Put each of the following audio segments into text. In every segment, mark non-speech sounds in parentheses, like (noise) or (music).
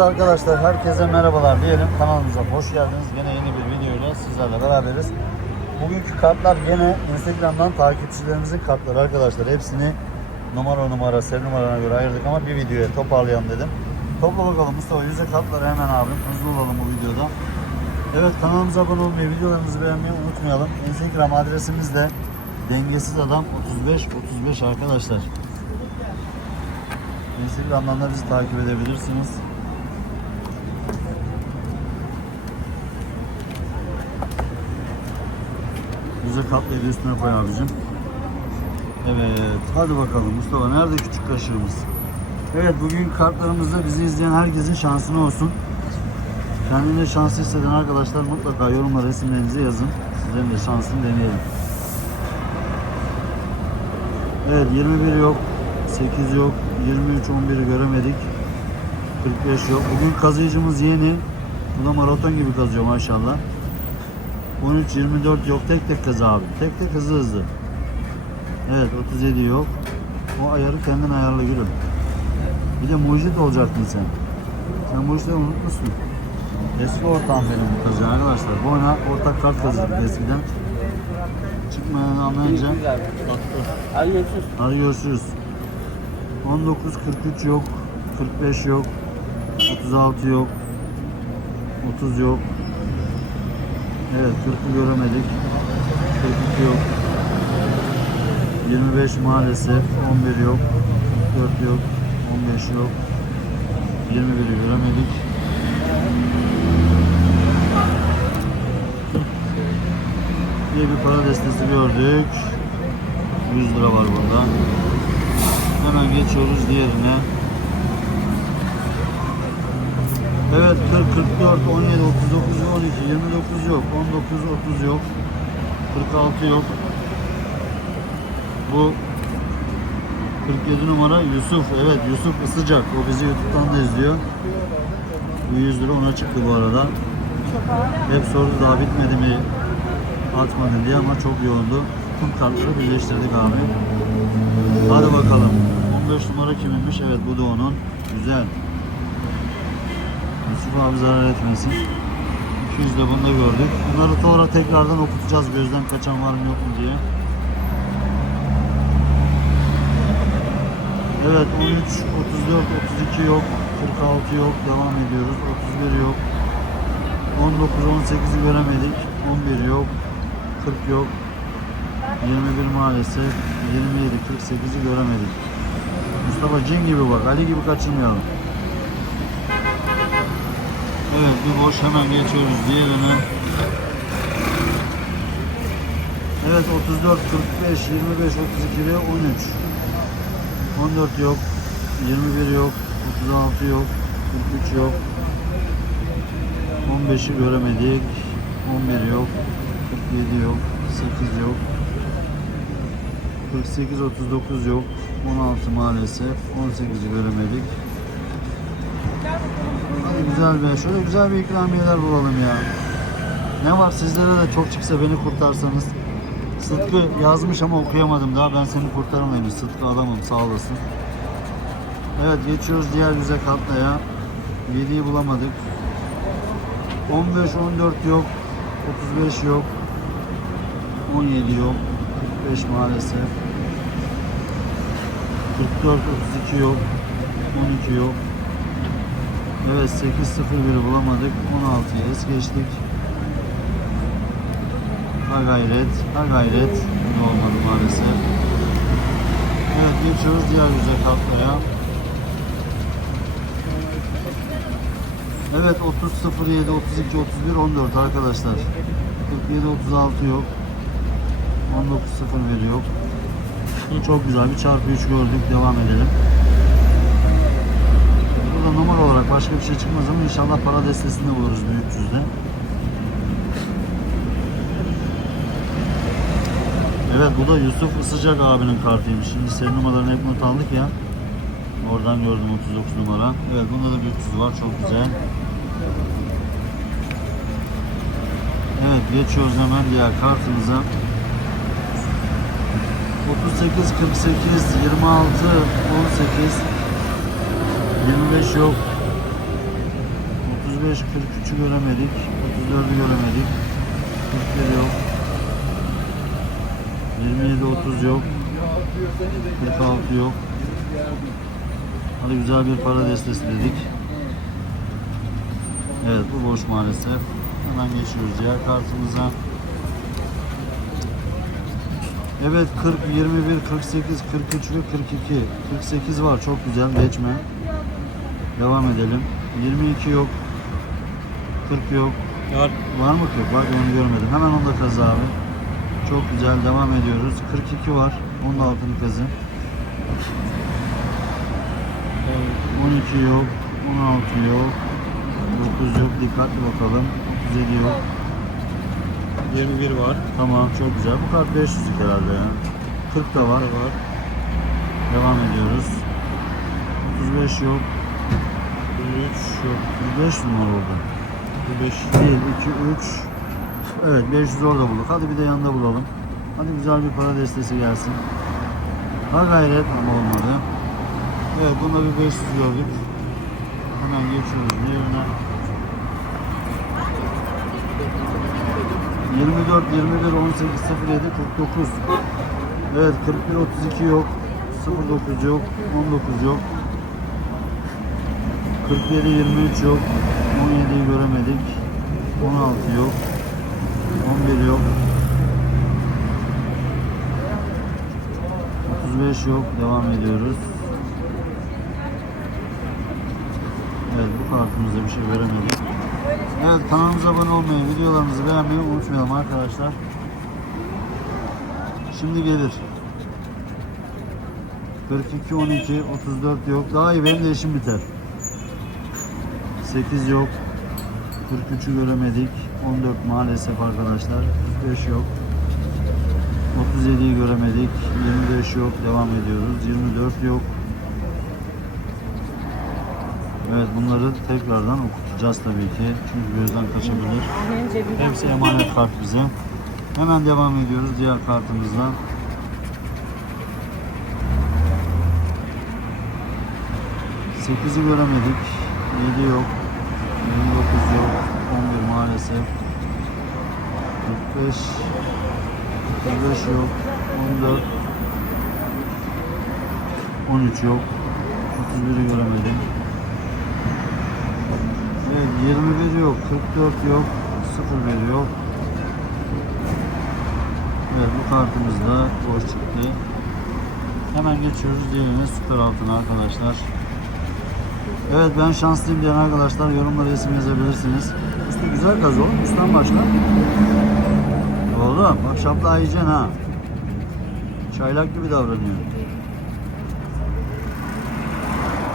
Arkadaşlar herkese merhabalar diyelim. Kanalımıza hoş geldiniz. Yine yeni bir videoyla sizlerle beraberiz. Bugünkü kartlar yine Instagram'dan takipçilerimizin kartları arkadaşlar. Hepsini numara numara, seri numarana göre ayırdık ama bir videoya toparlayalım dedim. Topla bakalım Mustafa yüze kartları hemen abim. Hızlı olalım bu videoda. Evet kanalımıza abone olmayı, videolarımızı beğenmeyi unutmayalım. Instagram adresimiz de dengesiz adam 35 35 arkadaşlar. Instagram'dan da bizi takip edebilirsiniz. Bize katlıyı üstüne koy abicim. Evet, hadi bakalım Mustafa. Nerede küçük kaşığımız? Evet, bugün kartlarımızda bizi izleyen herkesin şansına olsun. Kendine şanslı hisseden arkadaşlar mutlaka yorumlara resimlerinizi yazın. Sizlerin de şansını deneyelim. Evet, 21 yok, 8 yok, 23, 11'i göremedik. 45 yok. Bugün kazıyıcımız yeni. Bu da maraton gibi kazıyor maşallah. 13 24 yok tek tek kazı abi. Tek tek hızlı hızlı. Evet 37 yok. O ayarı kendin ayarla gülüm. Bir de mucit olacaktın sen. Sen bu işleri unutmuşsun. Eski ortağım benim bu kazı arkadaşlar. Bu oyuna ortak kart kazıyorduk eskiden. Çıkmayan anlayınca attı. Hadi görüşürüz. Hadi görüşürüz. 19 43 yok. 45 yok. 36 yok. 30 yok. Evet 40'ı göremedik. 42 yok. 25 maalesef. 11 yok. 44 yok. 15 yok. 21'i göremedik. İyi bir para destesi gördük. 100 lira var burada. Hemen geçiyoruz diğerine. Evet 40, 44, 17, 39, 12, 29 yok. 19, 30 yok. 46 yok. Bu 47 numara Yusuf. Evet Yusuf Isıcak. O bizi YouTube'dan da izliyor. Bu 100 lira ona çıktı bu arada. Hep sordu daha bitmedi mi atmadı diye ama çok yoğundu. Tüm kartları birleştirdik abi. Hadi bakalım. 15 numara kiminmiş? Evet bu da onun. Güzel. Yusuf abi zarar etmesin. 200 de bunu da gördük. Bunları sonra tekrardan okutacağız gözden kaçan var mı yok mu diye. Evet 13, 34, 32 yok. 46 yok. Devam ediyoruz. 31 yok. 19, 18'i göremedik. 11 yok. 40 yok. 21 maalesef. 27, 48'i göremedik. Mustafa cin gibi bak. Ali gibi kaçırmayalım. Evet bir boş hemen geçiyoruz diğerine. Evet 34, 45, 25, 32 ve 13. 14 yok. 21 yok. 36 yok. 43 yok. 15'i göremedik. 11 yok. 47 yok. 8 yok. 48 39 yok. 16 maalesef. 18'i göremedik. Güzel be. Şöyle güzel bir ikramiyeler bulalım ya. Ne var sizlere de çok çıksa beni kurtarsanız. Sıtkı yazmış ama okuyamadım daha. Ben seni demiş. Sıtkı adamım sağ olasın. Evet geçiyoruz diğer güzel katlaya. 7'yi bulamadık. 15 14 yok. 35 yok. 17 yok. 45 maalesef. 44 32 yok. 12 yok. Evet 8 0 1'i bulamadık. 16'yı es geçtik. Ha gayret, ha gayret. Da olmadı maalesef. Evet geçiyoruz diğer güzel kartlara. Evet 30 07 32 31 14 arkadaşlar. 47 36 yok. 19 01 yok. Çok güzel bir çarpı 3 gördük. Devam edelim. Burada numara olarak başka bir şey çıkmaz ama inşallah para destesinde buluruz bir 300'de. Evet bu da Yusuf Isıcak abinin kartıymış. Şimdi senin numaralarını hep not aldık ya. Oradan gördüm 39 numara. Evet bunda da bir 300 var çok güzel. Evet geçiyoruz hemen diğer kartımıza. 38, 48, 26, 18, 25 yok. 35, 43'ü göremedik. 34'ü göremedik. 41 yok. 27, 30 yok. 46 yok. Hadi güzel bir para destesi dedik. Evet bu boş maalesef. Hemen geçiyoruz diğer kartımıza. Evet 40, 21, 48, 43 ve 42. 48 var çok güzel geçme. Devam edelim. 22 yok. 40 yok. Var. Var mı 40? Bak onu görmedim. Hemen onu da kazı abi. Çok güzel devam ediyoruz. 42 var. Onun da altını kazı. 12 yok. 16 yok. 9 yok. Dikkatli bakalım. 37 yok. 21 var. Tamam çok güzel. Bu kart 500 herhalde ya. 40 da var. var. Devam ediyoruz. 35 yok. 23 yok. 500 var orada. 25. 1, 2, 3. Evet 500 orada bulduk. Hadi bir de yanında bulalım. Hadi güzel bir para destesi gelsin. Ha gayret ama olmadı. Evet bunda bir 500 gördük. Hemen geçiyoruz diğerine. 24, 21, 18, 07, 49. Evet 41, 32 yok. 09 yok. 19 yok. 47, 23 yok. 17'yi göremedik. 16 yok. 11 yok. 35 yok. Devam ediyoruz. Evet bu kartımızda bir şey göremedik. Evet kanalımıza abone olmayı, videolarımızı beğenmeyi unutmayalım arkadaşlar. Şimdi gelir. 42, 12, 34 yok. Daha iyi benim de işim biter. 8 yok. 43'ü göremedik. 14 maalesef arkadaşlar. 45 yok. 37'yi göremedik. 25 yok. Devam ediyoruz. 24 yok. Evet bunları tekrardan okutacağız tabii ki. Çünkü gözden kaçabilir. Hepsi emanet kart bize. Hemen devam ediyoruz diğer kartımızla. Sekizi göremedik. 7 yok. 29 yok. 11 maalesef. 45 45 yok. 14 13 yok. 31'i göremedim. Evet 21 yok. 44 yok. 01 yok. Evet bu kartımız da boş çıktı. Hemen geçiyoruz diğerine süper altına arkadaşlar. Evet ben şanslıyım diyen arkadaşlar yorumlara isim yazabilirsiniz. Üstü güzel gaz oğlum. Üstten başla. Oğlum bak şapla yiyeceksin ha. Çaylak gibi davranıyor.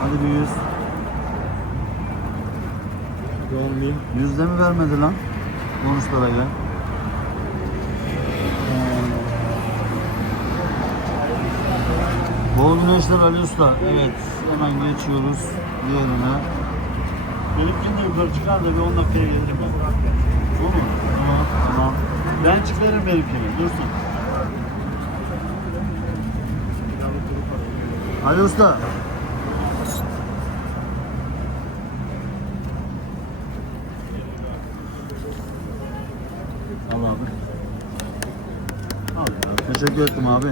Hadi bir yüz. Edeyim. Yüzde mi vermedi lan? Bonuslara gel. Bol güneşler Ali Usta. Evet hemen geçiyoruz diğerine. Benimkini yukarı çıkar da bir 10 dakikaya gelirim ben. O mu? Tamam. Tamam. Ben çıkarım benimkini. Dursun. Ali Usta. Al abi. Al ya. Teşekkür ettim abi.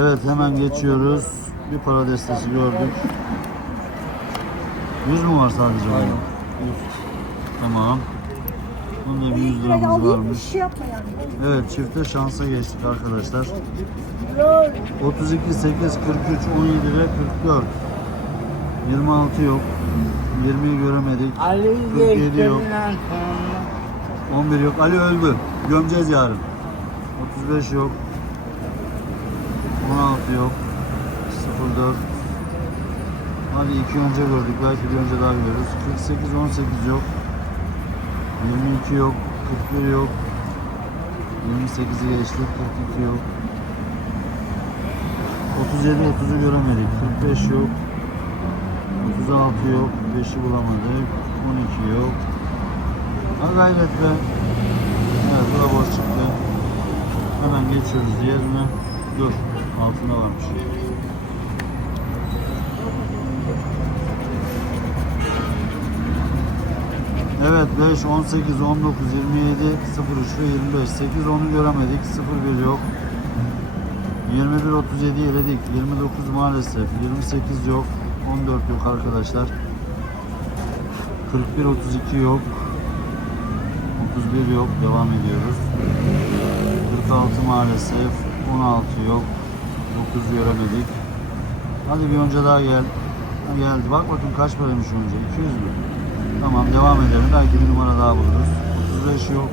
Evet hemen geçiyoruz. Bir para destesi gördük. 100 mu var sadece? Aynen. Tamam. Bunda bir 100 Lirayı liramız varmış. şey yapma yani. Evet çifte şansa geçtik arkadaşlar. 32, 8, 43, 17 ve 44. 26 yok. 20'yi göremedik. Ali 47 yok. geçtiğinden sonra 11 yok. Ali öldü. Gömeceğiz yarın. 35 yok. 16 yok. 04. Hadi iki önce gördük. Belki bir önce daha görürüz. 48, 18 yok. 22 yok. 41 yok. 28'i geçtik. 42 yok. 37, 30'u göremedik. 45 yok. 36 yok. 5'i bulamadık. 12 yok. Ha gayret be. Evet bu da boş çıktı. Hemen geçiyoruz diğerine. Dur. Altında varmış. Evet 5, 18, 19, 27, 03 ve 25. 8 10'u göremedik. 01 yok. 21, 37 eledik. 29 maalesef. 28 yok. 14 yok arkadaşlar. 41, 32 yok. 31 yok. Devam ediyoruz. 46 maalesef. 16 yok. 9 göremedik. Hadi bir önce daha gel. Geldi. Bak bakayım kaç paraymış önce. 200 mü? Tamam devam edelim. Belki bir numara daha buluruz. 35 yok.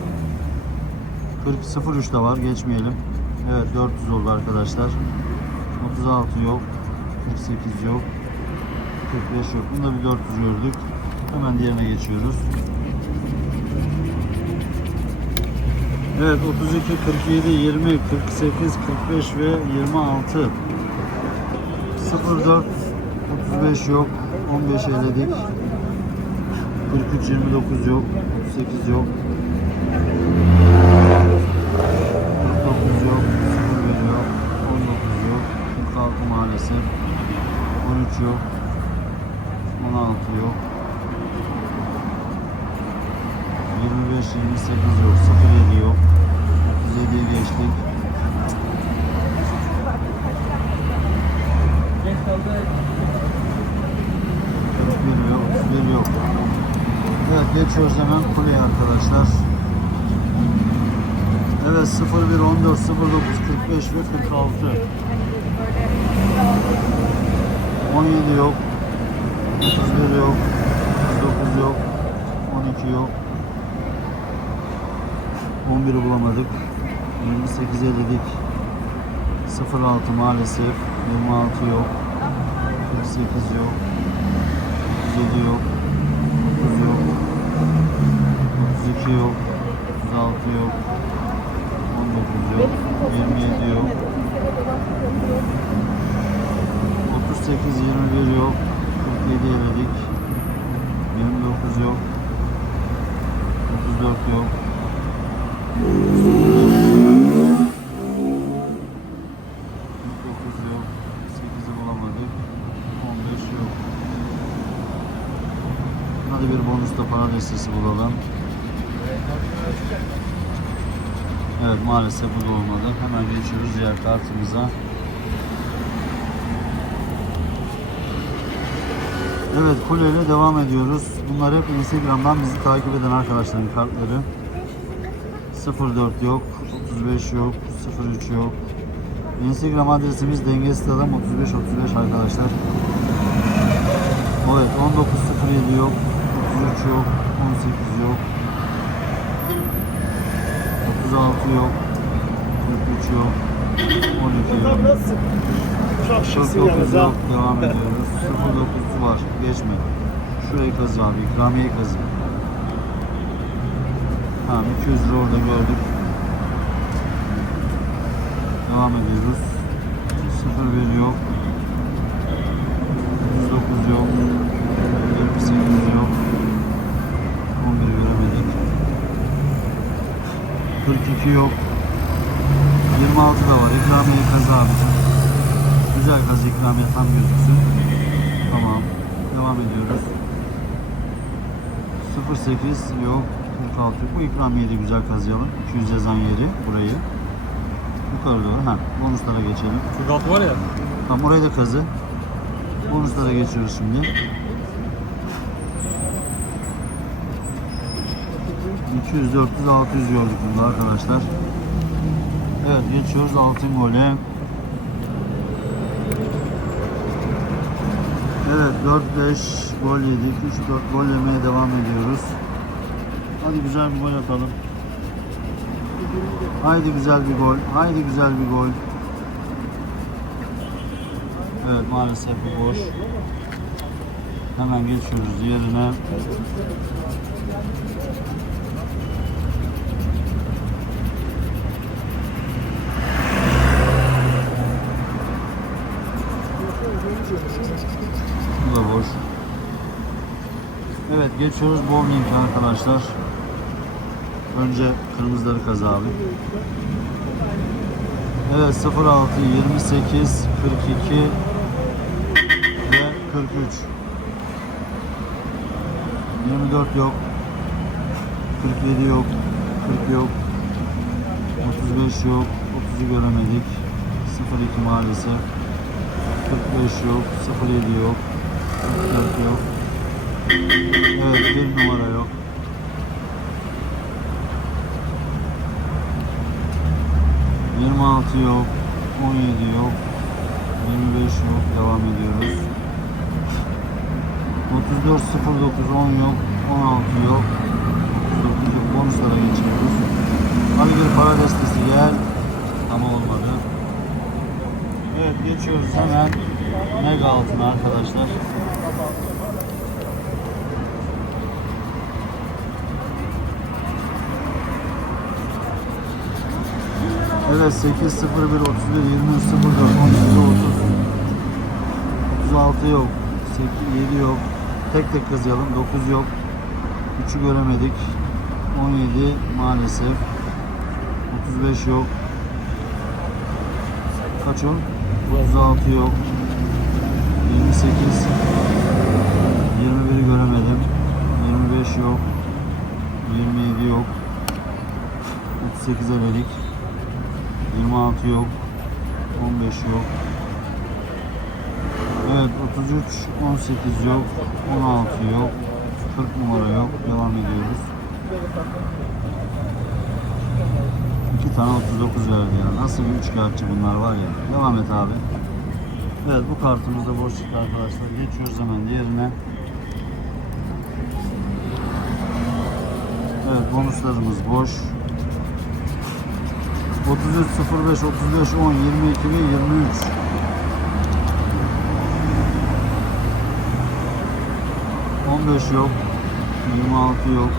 40 03 de var. Geçmeyelim. Evet 400 oldu arkadaşlar. 36 yok. 48 yok. 45 yok. Bunda bir 400 gördük. Hemen diğerine geçiyoruz. Evet 32, 47, 20, 48, 45 ve 26. 04 35 yok. 15 eledik. 43 29 yok. 38 yok. 49 yok. 01 yok. 19 yok. 46 maalesef. 13 yok. 16 yok. 25 28 yok. 07 yok. 37'ye geçtik. Bir yok, bir yok. Hemen kuleye arkadaşlar. Evet 01, 14, 09, 45 ve 46. 17 yok. 31 yok. 39 yok. 12 yok. 11'i bulamadık. 28'e dedik. 06 maalesef. 26 yok. 48 yok. 37 yok. 30 yok. 32 yok. 36 yok. 19 yok. 27 yok. 38 21 yok. 47 eledik. 29 yok. 34 yok. 49 yok. 8'i bulamadık. 15 yok. Hadi bir bonusla para destesi bulalım. Evet maalesef bu da olmadı. Hemen geçiyoruz diğer kartımıza. Evet kuleyle devam ediyoruz. Bunlar hep Instagram'dan bizi takip eden arkadaşların kartları. 04 yok, 35 yok, 03 yok. Instagram adresimiz dengesiz adam 35 35 arkadaşlar. Evet 1907 yok, 33 yok, 18 yok. 36 yok, 43 yok, 12 yok. Nasıl? Çok şıksın 49 yalnız ha. yok. Devam (laughs) ediyoruz. 09 var. Geçme. Şurayı kazı abi. İkramiye kazı. Tamam 200 lira orada gördük. Devam ediyoruz. 01 yok. 39 yok. 78 yok. 11 göremedik. 42 yok. 26 da var. İkramiye kazı abicim. Güzel kazı ikramiye tam gözüksün. Tamam. Devam ediyoruz. 08 yok. 46 yok. Bu ikramiyeyi de güzel kazıyalım. 200 yazan yeri burayı. Yukarı doğru. Ha, bonuslara geçelim. 46 var ya. Tam orayı da kazı. Bonuslara geçiyoruz şimdi. 200, 400, 600 gördük burada arkadaşlar. Evet geçiyoruz altın gole. Evet 4-5 gol yedik. 3-4 gol yemeye devam ediyoruz. Hadi güzel bir gol atalım. Haydi güzel bir gol. Haydi güzel bir gol. Evet maalesef bu boş. Hemen geçiyoruz diğerine. Bu da boş. Evet geçiyoruz bowling arkadaşlar. Önce kırmızıları kaz abi. Evet 06, 28, 42 ve 43. 24 yok. 47 yok. 40 yok. 35 yok. 30'u göremedik. 02 maalesef. 45 yok. 07 yok. 44 yok. Evet bir numara yok. Yirmi altı yok, on yedi yok, yirmi beş yok, devam ediyoruz. Otuz dört, sıfır dokuz, on yok, on altı yok, otuz dokuz yok, bonuslara geçiyoruz. Hadi bir para destesi gel, ama olmadı. Evet geçiyoruz hemen mega altına arkadaşlar. Evet 8 0 1 31 23 0 4 18 30 36 yok 8 7 yok. Tek tek yazalım 9 yok. 3'ü göremedik. 17 maalesef. 35 yok. Kaç yok 36 yok 28 21'i göremedim 25 yok 27 yok 38 eledik 26 yok. 15 yok. Evet 33, 18 yok. 16 yok. 40 numara yok. Devam ediyoruz. İki tane 39 verdi ya. Nasıl bir üçkağıtçı bunlar var ya. Devam et abi. Evet bu kartımızda boş çıktı arkadaşlar. Geçiyoruz hemen diğerine. Evet bonuslarımız boş. 33 05 35 10 22 ve 23 15 yok 26 yok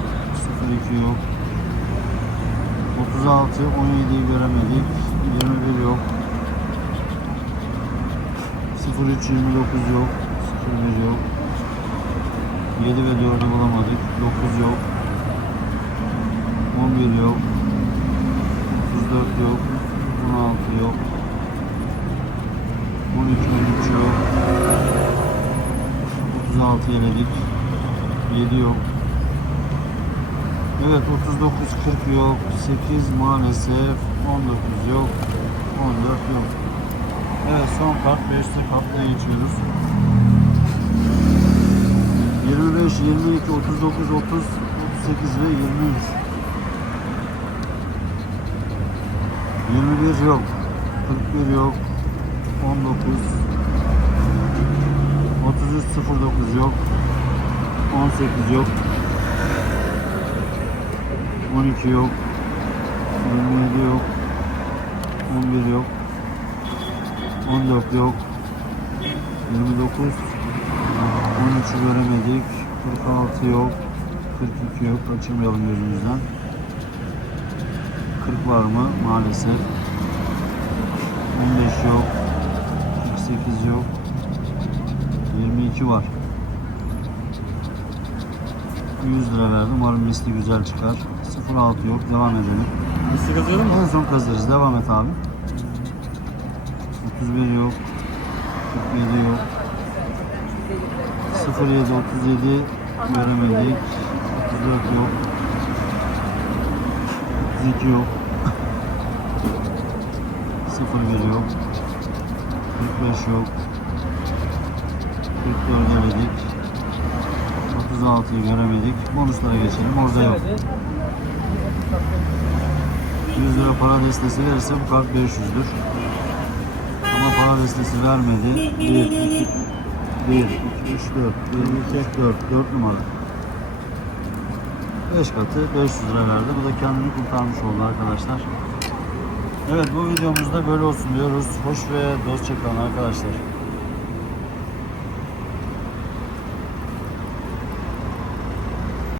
02 yok 36 17'yi göremedik 21 yok 03 29 yok 01 yok 7 ve 4'ü bulamadık 9 yok 11 yok 34 yok. 16 yok. 12 13 yok. 36 eledik. 7 yok. Evet 39 40 yok. 8 maalesef. 19 yok. 14 yok. Evet son kart 5'te kartla geçiyoruz. 25, 22, 39, 30, 38 ve 23. 21 yok. 41 yok. 19 33 09 yok. 18 yok. 12 yok. 27 yok. 11 yok. 14 yok. 29 13'ü göremedik. 46 yok. 42 yok. Kaçırmayalım gözümüzden. 40 var mı? Maalesef. 15 yok. 48 yok. 22 var. 100 lira verdim. Umarım misli güzel çıkar. 06 yok. Devam edelim. Misli kazıyalım mı? En son kazırız. Devam et abi. 31 yok. 47 yok. 07 37 göremedik. 34 yok. 32 yok. (laughs) 01 yok. 45 yok. 44 göremedik. 36'yı göremedik. Bonuslara geçelim. Orada yok. 100 lira para destesi verirse bu kart 500'dür. Ama para destesi vermedi. 1, 2, 1, 2, 3, 4, 1, 2, 4, 4 numara. 5 katı 500 lira verdi. Bu da kendini kurtarmış oldu arkadaşlar. Evet bu videomuzda böyle olsun diyoruz. Hoş ve dostça kalın arkadaşlar.